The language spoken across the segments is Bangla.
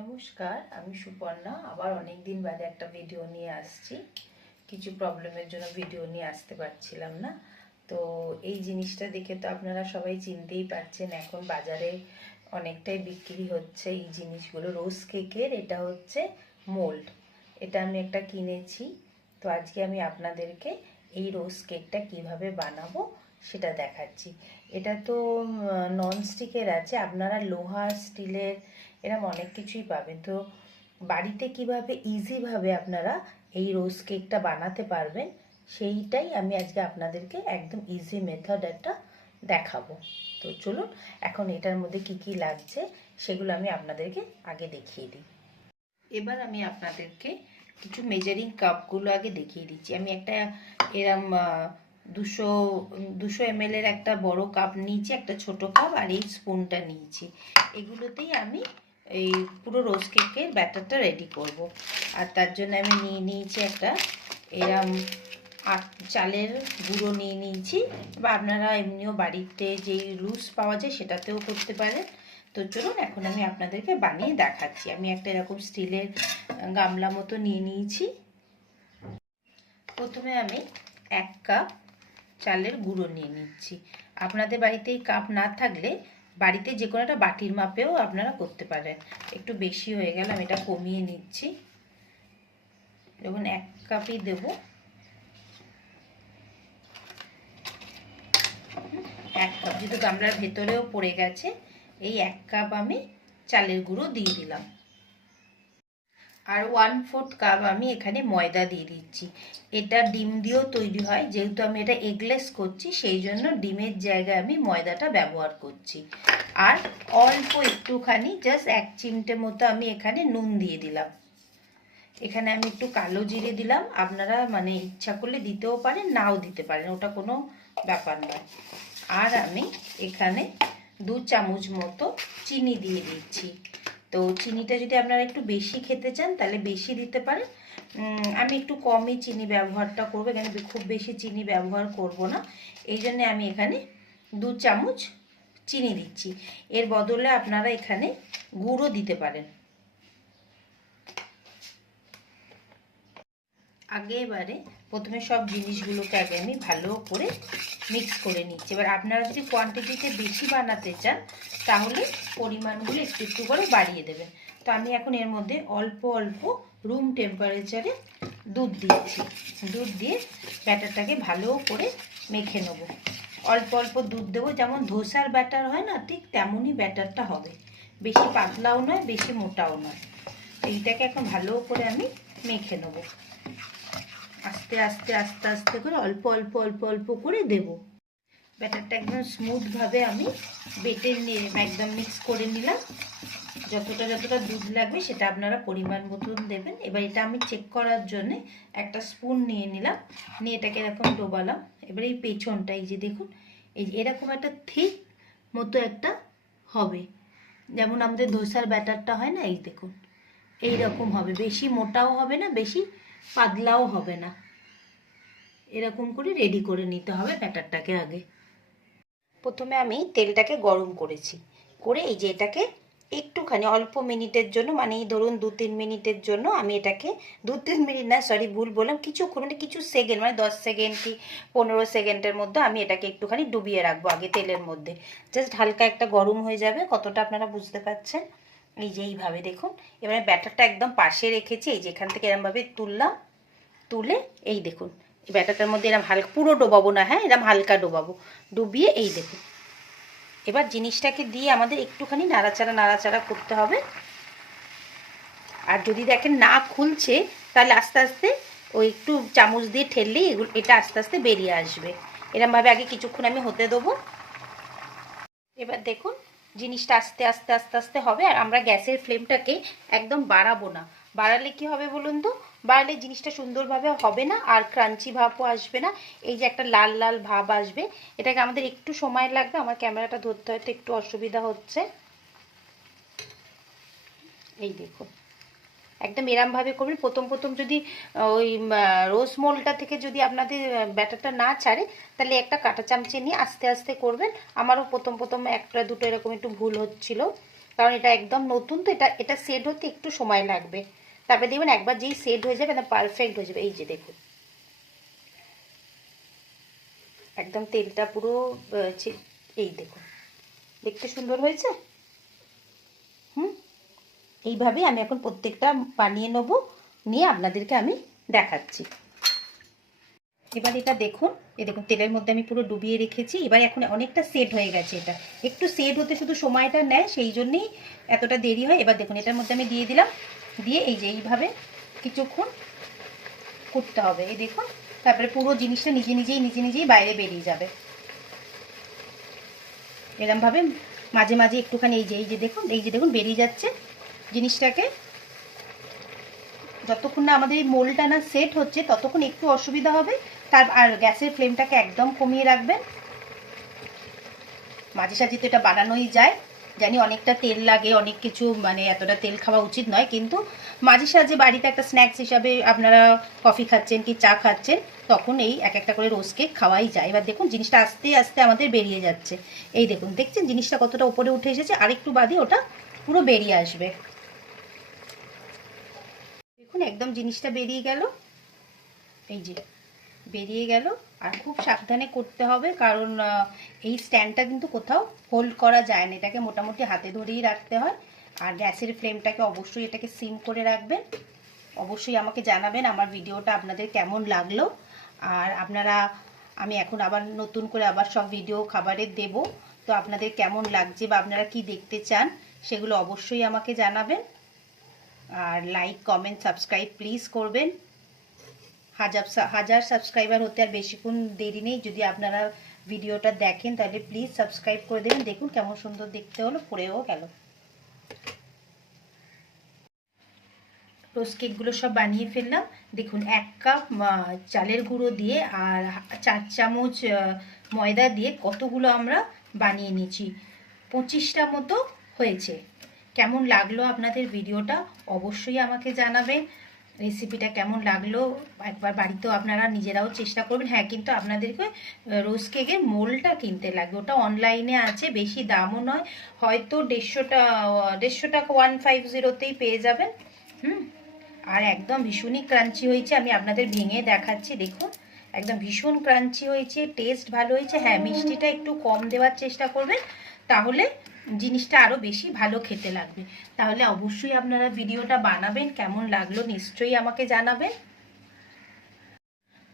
নমস্কার, আমি সুপর্ণা। আবার অনেক দিন বাদে একটা ভিডিও নিয়ে আসছি। কিছু প্রবলেমের জন্য ভিডিও নিয়ে আসতে পারছিলাম না। তো এই জিনিসটা দেখে তো আপনারা সবাই চিনতেই পারছেন, এখন বাজারে অনেকটাই বিক্রি হচ্ছে এই জিনিসগুলো। রোজ কেকের এটা হচ্ছে মোল্ড। এটা আমি একটা কিনেছি। তো আজকে আমি আপনাদেরকে এই রোজ কেকটা কিভাবে বানাবো সেটা দেখাচ্ছি। এটা তো নন স্টিকের আছে, আপনারা লোহা, স্টিলের এরকম অনেক কিছুই পাবেন। তো বাড়িতে কিভাবে ইজিভাবে আপনারা এই রোজ কেকটা বানাতে পারবেন সেইটাই আমি আজকে আপনাদেরকে একদম ইজি মেথড একটা দেখাবো। তো চলুন, এখন এটার মধ্যে কি কি লাগছে সেগুলো আমি আপনাদেরকে আগে দেখিয়ে দিই। এবার আমি আপনাদেরকে কিছু মেজারিং কাপগুলো আগে দেখিয়ে দিচ্ছি। আমি একটা এরম 200 ml এর একটা বড় কাপ নিয়েছি, একটা ছোট কাপ, আর এই স্পুনটা নিয়েছি। এগুলোতেই আমি এই পুরো রোজ কেকের ব্যাটারটা রেডি করব। আর তার জন্য আমি নিয়ে নিয়েছি একটা এরম চালের গুঁড়ো নিয়ে নিয়েছি, বা আপনারা এমনিও বাড়িতে যেই লুজ পাওয়া যায় সেটাতেও করতে পারেন। তো চলুন, এখন আমি আপনাদেরকে বানিয়ে দেখাচ্ছি। আমি একটা এরকম স্টিলের গামলা মতো নিয়ে নিয়েছি। প্রথমে আমি 1 কাপ চালের গুঁড়ো নিয়ে নিচ্ছি। আপনাদের বাড়িতে এই কাপ না থাকলে বাড়িতে যে কোনো একটা বাটির মাপেও আপনারা করতে পারেন। একটু বেশি হয়ে গেল, আমি এটা কমিয়ে নিচ্ছি। যেমন 1 কাপই দেবো। 1 কাপ, যেহেতু গামলার ভেতরেও পড়ে গেছে, এই 1 কাপ আমি চালের গুঁড়ো দিয়ে দিলাম। আর 1/4 কাপ আমি এখানে ময়দা দিয়ে দিচ্ছি। এটা ডিম দিয়েও তৈরি হয়, যেহেতু আমি এটা এগলেস করছি সেই জন্য ডিমের জায়গায় আমি ময়দাটা ব্যবহার করছি। আর অল্প একটুখানি জাস্ট 1 চিমটে মতো আমি এখানে নুন দিয়ে দিলাম। এখানে আমি একটু কালো জিরে দিলাম, আপনারা মানে ইচ্ছা করলে দিতেও পারেন, নাও দিতে পারেন, ওটা কোনো ব্যাপার নয়। আর আমি এখানে 2 চামচ মতো চিনি দিয়ে দিচ্ছি। তো চিনিটা যদি আপনারা একটু বেশি খেতে চান তাহলে বেশি দিতে পারেন। আমি একটু কমই চিনি ব্যবহারটা করবো, এখানে খুব বেশি চিনি ব্যবহার করব না। এই জন্য আমি এখানে 2 চামচ চিনি দিচ্ছি। এর বদলে আপনারা এখানে গুঁড়ো দিতে পারেন। এবারে প্রথমে সব জিনিসগুলোকে আগে আমি ভালো করে মিক্স করে নিচ্ছি। এবার আপনারা যদি কোয়ান্টিটিতে বেশি বানাতে চান তাহলে পরিমাণগুলো একটু একটু করে বাড়িয়ে দেবেন। তো আমি এখন এর মধ্যে অল্প অল্প রুম টেম্পারেচারে দুধ দিচ্ছি। দুধ দিয়ে ব্যাটারটাকে ভালো করে মেখে নেব। অল্প অল্প দুধ দেবো, যেমন ধোসার ব্যাটার হয় না, ঠিক তেমনই ব্যাটারটা হবে। বেশি পাতলাও নয়, বেশি মোটাও নয়। এইটাকে এখন ভালো করে আমি মেখে নেব। আস্তে আস্তে আস্তে আস্তে করে অল্প অল্প অল্প অল্প করে দেব। ব্যাটারটা একদম স্মুথভাবে আমি বেটে নিয়ে একদম মিক্স করে নিলাম। যতটা যতটা দুধ লাগবে সেটা আপনারা পরিমাণ মতন দেবেন। এবার এটা আমি চেক করার জন্য একটা স্পুন নিয়ে নিলাম, নিয়ে এটাকে এরকম ডোবালাম। এবার এই পেছনটা, এই যে দেখুন, এই এরকম একটা থিক মতো একটা হবে, যেমন আমাদের ধোসার ব্যাটারটা হয় না, এই দেখুন এইরকম হবে। বেশি মোটাও হবে না, বেশি পাতলাও হবে না। এরকম করে রেডি করে নিতে হবে ব্যাটারটাকে। আগে প্রথমে আমি তেলটাকে গরম করেছি, করে এই যে এটাকে একটুখানি অল্প মিনিটের জন্য, মানে ধরুন 2-3 মিনিটের জন্য আমি এটাকে, 2-3 মিনিট না, সরি ভুল বললাম, কিছুক্ষণ মানে কিছু সেকেন্ড, মানে 10 সেকেন্ড কি 15 সেকেন্ডের মধ্যে আমি এটাকে একটুখানি ডুবিয়ে রাখবো আগে তেলের মধ্যে। জাস্ট হালকা একটা গরম হয়ে যাবে, কতটা আপনারা বুঝতে পারছেন। এই যে এইভাবে দেখুন। এবারে ব্যাটারটা একদম পাশে রেখেছি, এই যে এখান থেকে এরমভাবে তুললাম, তুলে এই দেখুন এই ব্যাটারটার মধ্যে এরকম হালকা, পুরো ডোবাবো না, হ্যাঁ এরকম হালকা ডোবাবো, ডুবিয়ে এই দেখুন। এবার জিনিসটাকে দিয়ে আমাদের একটুখানি নাড়াচাড়া নাড়াচাড়া করতে হবে। আর যদি দেখেন না খুলছে তাহলে আস্তে আস্তে ওই একটু চামচ দিয়ে ঠেললেই এটা আস্তে আস্তে বেরিয়ে আসবে। এরমভাবে আগে কিছুক্ষণ আমি হতে দেবো। এবার দেখুন জিনিসটা আস্তে আস্তে আস্তে আস্তে হবে। আর আমরা গ্যাসের ফ্লেমটাকে একদম বাড়াবো না। বাড়ালে কি হবে বলুন তো, বাড়ালে জিনিসটা সুন্দরভাবে হবে না, আর ক্রাঞ্চি ভাবও আসবে না। এই যে একটা লাল লাল ভাব আসবে, এটাকে আমাদের একটু সময় লাগবে। আমার ক্যামেরাটা ধরতে হয়তো একটু অসুবিধা হচ্ছে। এই দেখুন একদম এরমভাবে করবেন। প্রথম প্রথম যদি ওই রোজ মোলটা থেকে যদি আপনাদের ব্যাটারটা না ছাড়ে তাহলে একটা কাঁটা চামচে নিয়ে আস্তে আস্তে করবেন। আমারও প্রথম প্রথম একটা দুটো এরকম একটু ভুল হচ্ছিল। কারণ এটা একদম নতুন তো, এটা এটা সেট হতে একটু সময় লাগবে। তারপরে দেখবেন একবার যেই সেট হয়ে যাবে না পারফেক্ট হয়ে যাবে। এই যে দেখুন একদম তেলটা পুরো এই দেখুন দেখতে সুন্দর হয়েছে। এইভাবেই আমি এখন প্রত্যেকটা বানিয়ে নেব, নিয়ে আপনাদেরকে আমি দেখাচ্ছি। এবার এটা দেখুন, এই দেখুন তেলের মধ্যে আমি পুরো ডুবিয়ে রেখেছি। এবার এখন অনেকটা সেট হয়ে গেছে, এটা একটু সেট হতে শুধু সময়টা নেয়, সেই জন্যই এতটা দেরি হয়। এবার দেখুন এটার মধ্যে আমি দিয়ে দিলাম, দিয়ে এই যে এইভাবে কিছুক্ষণ করতে হবে। এই দেখুন তারপরে পুরো জিনিসটা নিজে নিজেই বাইরে বেরিয়ে যাবে। এরকমভাবে মাঝে মাঝে একটুখানি এই যে দেখুন বেরিয়ে যাচ্ছে জিনিসটাকে। যতক্ষণ না আমাদের এই মোলটা না সেট হচ্ছে ততক্ষণ একটু অসুবিধা হবে। আর গ্যাসের ফ্লেমটাকে একদম কমিয়ে রাখবেন। মাঝে সাঝে তো এটা বানানোই যায়, জানি অনেকটা তেল লাগে, অনেক কিছু মানে এতটা তেল খাওয়া উচিত নয়, কিন্তু মাঝে সাঝে বাড়িতে একটা স্ন্যাক্স হিসাবে আপনারা কফি খাচ্ছেন কি চা খাচ্ছেন, তখন এই এক একটা করে রোজ কেক খাওয়াই যায়। এবার দেখুন জিনিসটা আস্তে আস্তে আমাদের বেরিয়ে যাচ্ছে। এই দেখুন দেখছেন জিনিসটা কতটা উপরে উঠে এসেছে, আরেকটু বাদে ওটা পুরো বেরিয়ে আসবে। দেখুন একদম জিনিসটা বেরিয়ে গেল, এই যে বেরিয়ে গেল। আর খুব সাবধানে করতে হবে, কারণ এই স্ট্যান্ডটা কিন্তু কোথাও হোল্ড করা যায় না, এটাকে মোটামুটি হাতে ধরেই রাখতে হয়। আর গ্যাসের ফ্লেমটাকে অবশ্যই এটাকে সিম করে রাখবেন। অবশ্যই আমাকে জানাবেন আমার ভিডিওটা আপনাদের কেমন লাগলো। আর আপনারা, আমি এখন আবার নতুন করে আবার সব ভিডিও খাবারের দেব, তো আপনাদের কেমন লাগছে বা আপনারা কি দেখতে চান সেগুলো অবশ্যই আমাকে জানাবেন। আর লাইক কমেন্ট সাবস্ক্রাইব প্লিজ করবেন। হাজার সাবস্ক্রাইবার হতে আর বেশিক্ষণ দেরি নেই। যদি আপনারা ভিডিওটা দেখেন তাহলে প্লিজ সাবস্ক্রাইব করে দেবেন। দেখুন কেমন সুন্দর দেখতে হলো, পড়েও গেল। রোজ কেকগুলো সব বানিয়ে ফেললাম। দেখুন 1 কাপ চালের গুঁড়ো দিয়ে আর 4 চামচ ময়দা দিয়ে কতগুলো আমরা বানিয়ে নিয়েছি, 25টা মতো হয়েছে। কেমন লাগলো আপনাদের ভিডিওটা অবশ্যই আমাকে জানাবেন। রেসিপিটা কেমন লাগলো একবার বাড়িতেও আপনারা নিজেরাও চেষ্টা করবেন। হ্যাঁ, কিন্তু আপনাদেরকে রোজ কেকের মোলটা কিনতে লাগবে, ওটা অনলাইনে আছে, বেশি দামও নয়, হয়তো 150 টাকা 150তেই পেয়ে যাবেন। আর একদম ভীষণই ক্রাঞ্চি হয়েছে, আমি আপনাদের ভেঙে দেখাচ্ছি। দেখুন একদম ভীষণ ক্রাঞ্চি হয়েছে, টেস্ট ভালো হয়েছে। হ্যাঁ, মিষ্টিটা একটু কম দেওয়ার চেষ্টা করবেন, তাহলে জিনিসটা আরও বেশি ভালো খেতে লাগবে। তাহলে অবশ্যই আপনারা ভিডিওটা বানাবেন, কেমন লাগলো নিশ্চয়ই আমাকে জানাবেন।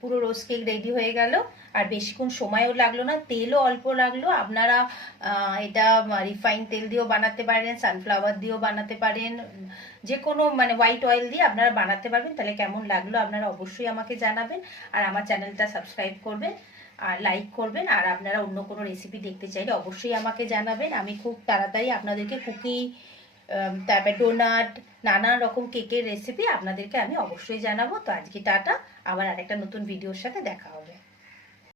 পুরো রোজ কেক রেডি হয়ে গেল, আর বেশিক্ষণ সময়ও লাগলো না, তেলও অল্প লাগলো। আপনারা এটা রিফাইন তেল দিয়েও বানাতে পারেন, সানফ্লাওয়ার দিয়েও বানাতে পারেন, যে কোনো মানে হোয়াইট অয়েল দিয়ে আপনারা বানাতে পারবেন। তাহলে কেমন লাগলো আপনারা অবশ্যই আমাকে জানাবেন। আর আমার চ্যানেলটা সাবস্ক্রাইব করবেন আর লাইক করবেন। আর আপনারা অন্য কোনো রেসিপি দেখতে চাইলে অবশ্যই আমাকে জানাবেন। আমি খুব তাড়াতাড়ি আপনাদেরকে কুকি, তারপরে ডোনাট, নানান রকম কেকের রেসিপি আপনাদেরকে আমি অবশ্যই জানাবো। তো আজকে টাটা, আবার আরেকটা নতুন ভিডিওর সাথে দেখা হবে।